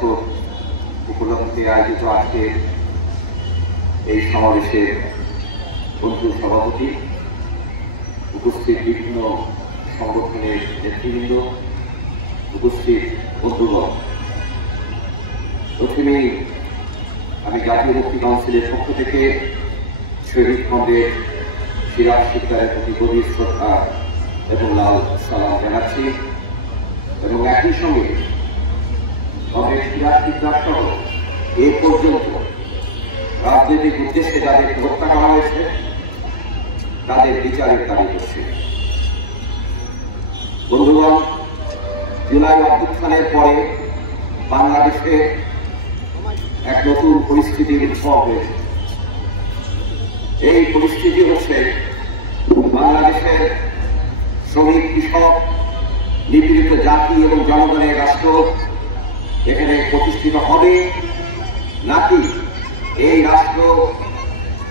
বছর উপলক্ষে আয়োজিত আজকের এই সমাবেশের বন্ধু সভাপতি, উপস্থিত বিভিন্ন সংগঠনের নেতৃবৃন্দ, উপস্থিত বন্ধুগণ, প্রথমেই আমি জাতীয় মুক্তি কাউন্সিলের পক্ষ থেকে শহীদ খণ্ডের সিরাজ শিকদারের প্রতি গভীর শ্রদ্ধা এবং লাল সালাম জানাচ্ছি এবং একই সঙ্গে কংগ্রেস সিরাজ শিকদার সহ এ পর্যন্ত রাজনৈতিক উদ্দেশ্যে যাদেরকে হত্যা করা হয়েছে তাদের বিচারের দাবি করছে। বন্ধুগণ, জুলাই অভ্যুত্থানের পরে বাংলাদেশে এক নতুন পরিস্থিতির উদ্ভব হয়েছে। এই পরিস্থিতি হচ্ছে বাংলাদেশের শ্রমিক, কৃষক, নিপীড়িত জাতি এবং জনগণের রাষ্ট্র এখানে প্রতিষ্ঠিত হবে নাকি এই রাষ্ট্র,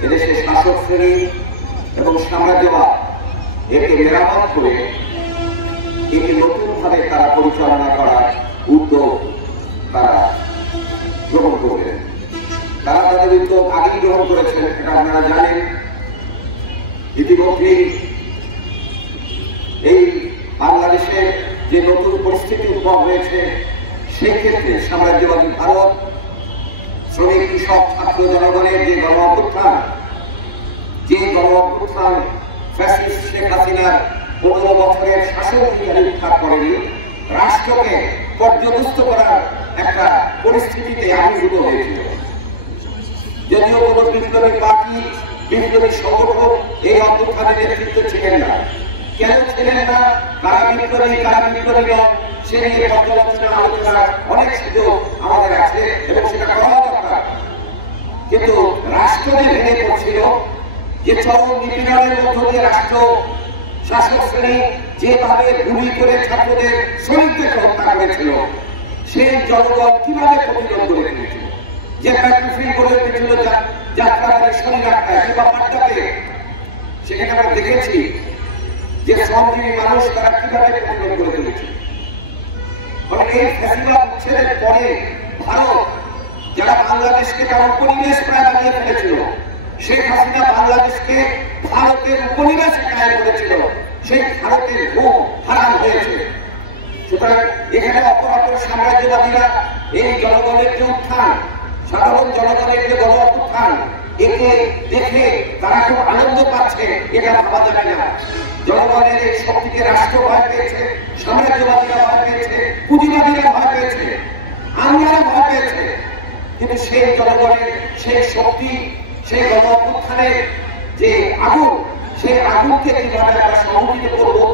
এদেশের শাসক শ্রেণী এবং সাম্রাজ্যবাদ একে মেরামত করে একে নতুনভাবে তারা পরিচালনা করার উদ্যোগ তারা গ্রহণ করবেন। তারা তাদের উদ্যোগ আগেই গ্রহণ করেছেন, এটা আপনারা জানেন। ইতিমধ্যেই এই বাংলাদেশে যে নতুন পরিস্থিতি উদ্ভব হয়েছে সেই ক্ষেত্রে সাম্রাজ্যবাদী ভারত, শ্রমিক, কৃষক, ছাত্র জনগণের যে গণ অভ্যুত্থান, ফ্যাসিস্ট শেখ হাসিনার 15 বছরের শাসন উদ্ধার করেনি, রাষ্ট্রকে পর্যদস্ত করার একটা পরিস্থিতিতে আবির্ভূত হয়েছিল। যদিও কোন বিপ্লবী পার্টি, বিপ্লবী সংগঠন এই অভ্যুত্থানের নেতৃত্বে ছিলেন না। কেন ছিলেন না, কারা বিপ্লবী কারা বিপ্লবী নয় সে নিয়ে পর্যালোচনা আলোচনা অনেক সুযোগ আমাদের আছে এবং সেটা করা দরকার। কিন্তু রাষ্ট্র যে ভেঙে পড়ছিল, যে চরম নিপীড়নের মধ্য দিয়ে রাষ্ট্র শাসক শ্রেণী যেভাবে গুলি করে ছাত্রদের, শ্রমিকদের হত্যা করেছিল, সেই জনগণ কিভাবে প্রতিরোধ করে ফেলেছিল। যে ব্যাটলফিল্ড গড়ে উঠেছিল যাত্রাবাড়ির শনিরাখায় কিংবা পাট্টাতে, সেখানে আমরা দেখেছি যে শ্রমজীবী মানুষ তারা কিভাবে প্রতিরোধ করে তুলেছে। এই ফ্যাসিবাদ উচ্ছেদের পরে ভারত যারা বাংলাদেশকে তার উপনিবেশ প্রায় বানিয়ে ফেলেছিল, শেখ হাসিনা বাংলাদেশকে ভারতের উপনিবেশে কায়েম করেছিল, সেই ভারতের ঘুম হারাম হয়েছে। সুতরাং এখানে অপরাপর সাম্রাজ্যবাদীরা এই জনগণের যে উত্থান, সাধারণ জনগণের যে গণ উত্থান, একে দেখে তারা খুব আনন্দ পাচ্ছে, এটা ভাবা যাবে না। জনগণের এই শক্তিকে রাষ্ট্র ভয় পেয়েছে, সাম্রাজ্যবাদীরা ভয় পেয়েছে, পুঁজিবাদীরা ভয় পেয়েছে, আমিরা ভয় পেয়েছে। কিন্তু সেই জনগণের সেই শক্তি, সেই গণ অভ্যুত্থানের যে আগুন, সেই আগুনকে কিভাবে আমরা সংগঠিত করবো,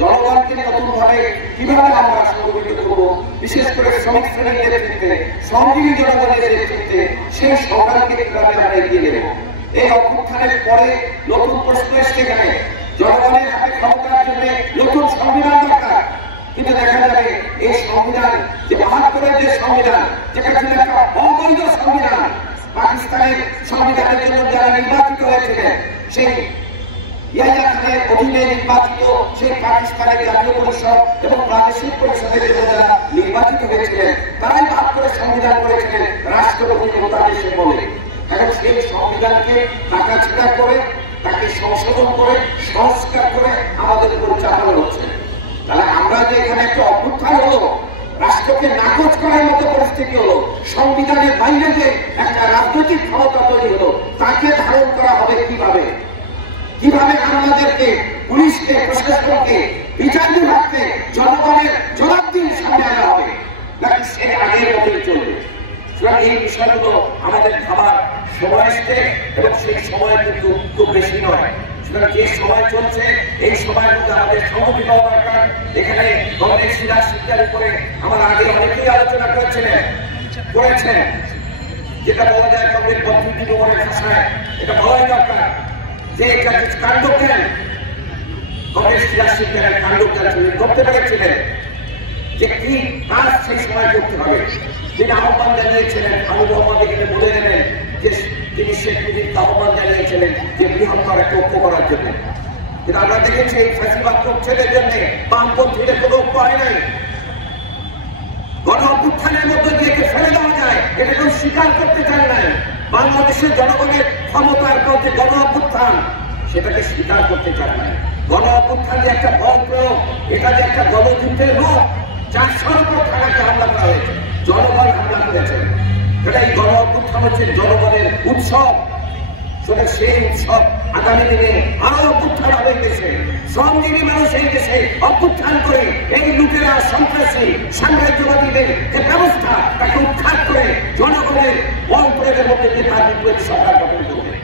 জনগণকে নতুন ভাবে কিভাবে আমরা সংগঠিত করবো, বিশেষ করে শ্রমিক শ্রেণীর নেতৃত্বে, শ্রমজীবী জনগণের নেতৃত্বে সেই সংগ্রামকে কিভাবে আমরা এগিয়ে নেব। এই অভ্যুত্থানের পরে নতুন প্রশ্ন এসে গেলে জনগণের হাতে ক্ষমতার জন্য নতুন সংবিধান দরকার। কিন্তু দেখা যাবে এই সংবিধান যে ৭২-এর যে সংবিধান, যেটা ছিল একটা অবৈধ সংবিধান, পাকিস্তানের সংবিধানের জন্য যারা নির্বাচিত হয়েছিলেন, সেই ইয়াহিয়া খানের অধীনে নির্বাচিত সেই পাকিস্তানের জাতীয় পরিষদ এবং প্রাদেশিক পরিষদের জন্য যারা নির্বাচিত হয়েছিলেন, তারাই ৭২-এর সংবিধান করেছিলেন রাষ্ট্রপতি মতাদেশে বলে। এখন সেই সংবিধানকে কাটাছেঁড়া করে, তাকে সংশোধন করে, সংস্কার করে আমাদের উপর চাপানো হচ্ছে। তাহলে আমরা যে এখানে একটা অভ্যুত্থান হলো, রাষ্ট্রকে নাকচ করার মতো পরিস্থিতি হলো, সংবিধানের বাইরে যে একটা রাজনৈতিক ক্ষমতা তৈরি হলো, তাকে ধারণ করা হবে কিভাবে? কিভাবে আমাদেরকে, পুলিশকে, প্রশাসনকে, বিচার বিভাগকে জনগণের জবাবদিহির সামনে আনা হবে নাকি সে আগের মতোই চলবে? এই বিষয়গুলো আমাদের ভাবার সময় আসছে এবং সেই সময় কিন্তু খুব বেশি নয়। সুতরাং যে সময় চলছে এই সময়ের মধ্যে আমাদের সংগঠিত হওয়া দরকার। এখানে কংগ্রেস সিরাজ শিকদারের উপরে আমার আগে অনেকেই আলোচনা করেছেন, যেটা বলা যায় কংগ্রেস বন্ধুত্ব মনের ভাষায়, এটা বলাই দরকার যে এটা কাণ্ড করেন কংগ্রেস সিরাজ শিকদারের কাণ্ড করতে পেরেছিলেন, যে কি কাজ সেই সময় করতে হবে। তিনি আহ্বান জানিয়েছিলেন, আমি মোহাম্মদ এখানে বলে নেবেন যে তিনি শেখ মুজিবকে আহ্বান জানিয়েছিলেন যে বৃহত্তর একটা ঐক্য করার জন্য। কিন্তু আমরা দেখেছি এই ফ্যাসিবাদ প্রচ্ছেদের জন্য বামপন্থীদের কোনো ঐক্য হয় নাই। গণ অভ্যুত্থানের মধ্যে দিয়ে ফেলে স্বীকার করতে চায় নাই। বাংলাদেশের জনগণের ক্ষমতার প্রতি গণ অভ্যুত্থান সেটাকে স্বীকার করতে চায় নাই। গণ অভ্যুত্থান যে একটা বল প্রয়োগ, এটা যে একটা গণযুদ্ধের রূপ, 400 উপর থানাকে হামলা করা হয়েছে, জনগণ হামলা করেছে। এটা এই গণ অভ্যুত্থান হচ্ছে জনগণের উৎসব। সেই উৎসব আগামী দিনে আরো অভ্যুত্থান হবে দেশে। শ্রমজীবী মানুষ এই দেশে অভ্যুত্থান করে এই লুটেরা সন্ত্রাসী সাম্রাজ্যবাদীদের যে ব্যবস্থা তাকে উৎখাত করে জনগণের বল প্রয়োগের মধ্যে দিয়ে তার বিপ্লবী সরকার গঠন করবে।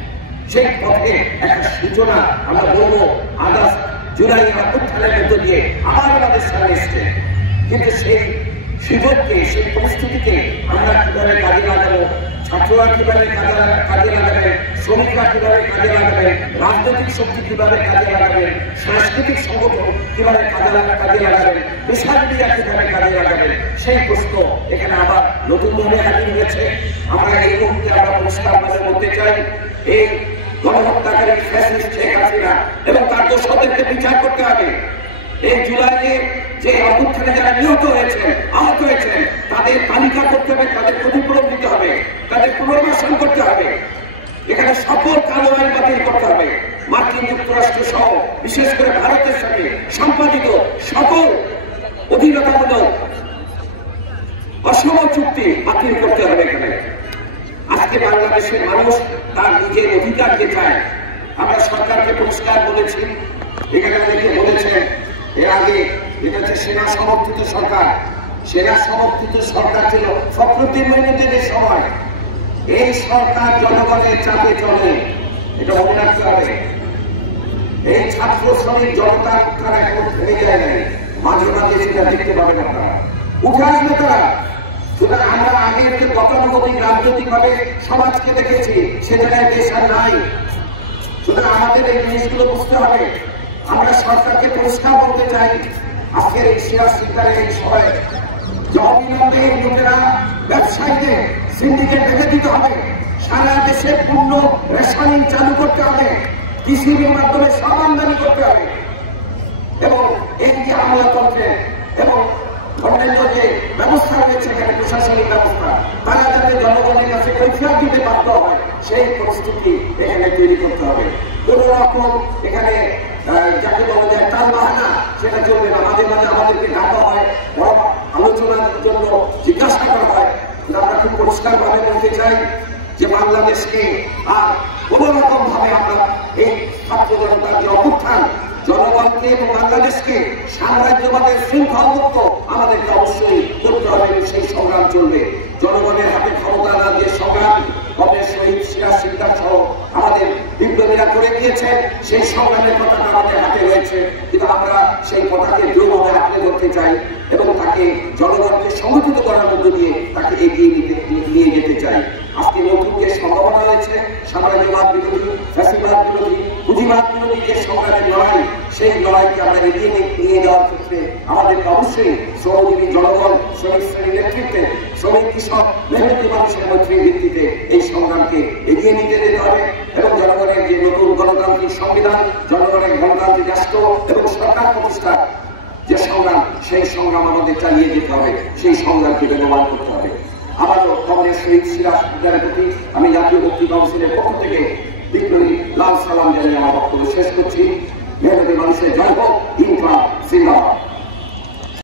সেই পথে একটা সূচনা আমরা বলবো আগস্ট জুলাই অভ্যুত্থানের মধ্য দিয়ে আবার আমাদের সামনে এসছে। কিন্তু সেই সুযোগকে, সেই পরিস্থিতিকে আমরা কিভাবে কাজে লাগাবো, ছাত্ররা কিভাবে কাজে লাগাবেন, শ্রমিকরা কিভাবে কাজে লাগাবেন, রাজনৈতিক শক্তি কিভাবে কাজে লাগাবেন, সাংস্কৃতিক সংগঠন কিভাবে কাজে লাগাবেন, পেশাজীবীরা কিভাবে কাজে লাগাবেন, সেই প্রশ্ন এখানে আবার নতুনভাবে হাজির হয়েছে। আমরা এই মুহূর্তে আমরা পরিষ্কারভাবে বলতে চাই, এই গণহত্যাকারী ফ্যাসিস্ট শেখ হাসিনা এবং তার দোষরদেরকে বিচার করতে হবে। এই জুলাইয়ে যে অভ্যুত্থানে যারা নিহত হয়েছেন, আহত হয়েছেন, তাদের তালিকা করতে হবে, তাদের ক্ষতিপূরণ দিতে হবে, তাদের পুনর্বাসন করতে হবে। এখানে সকল কালো আইন বাতিল করতে হবে। মার্কিন যুক্তরাষ্ট্র সহ বিশেষ করে ভারতের সাথে সম্পাদিত সকল অধীনতামূলক অসম চুক্তি বাতিল করতে হবে। এখানে আজকে বাংলাদেশের মানুষ তার নিজের অধিকারকে চায়। আমরা সরকারকে পরিষ্কার বলেছি, এখানে অনেকে বলেছেন এর আগে এটা হচ্ছে সেনা সমর্থিত সরকার। সেনা সমর্থিত সরকার ছিল ফখরুদ্দিন মেহমুদের সময়। এই সরকার জনগণের চাপে চলে, এটা মনে রাখতে হবে। এই ছাত্র শ্রমিক জনতা উত্থান এখন থেমে যায় নাই, মাঝে মাঝে সেটা দেখতে পাবেন আপনারা, উঠে আসবে তারা। সুতরাং আমরা আগে যে গতানুগতিক রাজনৈতিক ভাবে সমাজকে দেখেছি, সে জায়গায় দেশ আর নাই। সুতরাং আমাদের এই জিনিসগুলো বুঝতে হবে। আমরা সরকারকে পরিষ্কার বলতে চাই, আজকের এই শেয়ার শিকারের এই সময় অবিলম্বে এই লোকেরা ব্যবসায়ীদের সিন্ডিকেট ভেঙে দিতে হবে, সারা দেশে পূর্ণ রেশনিং চালু করতে হবে, কৃষির মাধ্যমে সব আমদানি করতে হবে এবং এই যে আমলাতন্ত্রে এবং অন্যান্য যে ব্যবস্থা রয়েছে এখানে প্রশাসনিক ব্যবস্থা, তারা যাতে জনগণের কাছে কৈফিয়ত দিতে বাধ্য হয় সেই পরিস্থিতি এখানে তৈরি করতে হবে। কোন রকম এখানে যাকে বলা যায় তাল বাহানা, সেটা চলবে না। মাঝে মাঝে আমাদেরকে ডাকা হয়, বড় আলোচনার জন্য জিজ্ঞাসা করা হয়। আমরা খুব পরিষ্কার ভাবে বলতে চাই যে বাংলাদেশকে আর কোন রকম ভাবে আমরা এই ছাত্র জনতার যে অভ্যুত্থান, জনগণকে এবং বাংলাদেশকে সাম্রাজ্যবাদের শৃঙ্খলমুক্ত আমাদেরকে অবশ্যই করতে হবে। সেই সংগ্রাম চলবে। জনগণের হাতে ক্ষমতা না দিয়ে সংগ্রাম কবে শহীদ সিরাজ সিকদার সহ আমাদের বিপ্লবীরা করে দিয়েছেন, সেই সংগ্রামের পতাকা আমাদের হাতে রয়েছে। কিন্তু আমরা সেই পতাকে দৃঢ়ভাবে আঁকড়ে ধরতে চাই এবং তাকে জনগণকে সংগঠিত করার মধ্য দিয়ে তাকে এগিয়ে নিয়ে যেতে চাই। আজকে নতুন যে সম্ভাবনা রয়েছে, সাম্রাজ্যবাদ বিরোধী, ফ্যাসিবাদ বিরোধী, পুঁজিবাদ বিরোধী যে সংগ্রামের লড়াই, সেই লড়াইকে আমরা এগিয়ে নিয়ে যাওয়ার ক্ষেত্রে আমাদেরকে অবশ্যই শ্রমজীবী জনগণ, শ্রমিক শ্রেণীর নেতৃত্বে, শ্রমিক কৃষক মেহনতি মানুষের মৈত্রীর ভিত্তিতে এই সংগ্রামকে এগিয়ে নিতে যেতে হবে এবং জনগণের যে নতুন গণতান্ত্রিক সংবিধান, জনগণের গণতান্ত্রিক রাষ্ট্র এবং সরকার প্রতিষ্ঠা যে সংগ্রাম, সেই সংগ্রাম আমাদের চালিয়ে যেতে হবে, সেই সংগ্রামকে বেগবান করতে হবে। আবারও কংগ্রেস শহীদ সিরাজ সিকদারের প্রতি আমি জাতীয় মুক্তি কাউন্সিলের পক্ষ থেকে বিপ্লবী লাল সালাম জানিয়ে আমার বক্তব্য শেষ করছি। মেহনতি মানুষের জয় হোক, ইনকলাব জিন্দাবাদ।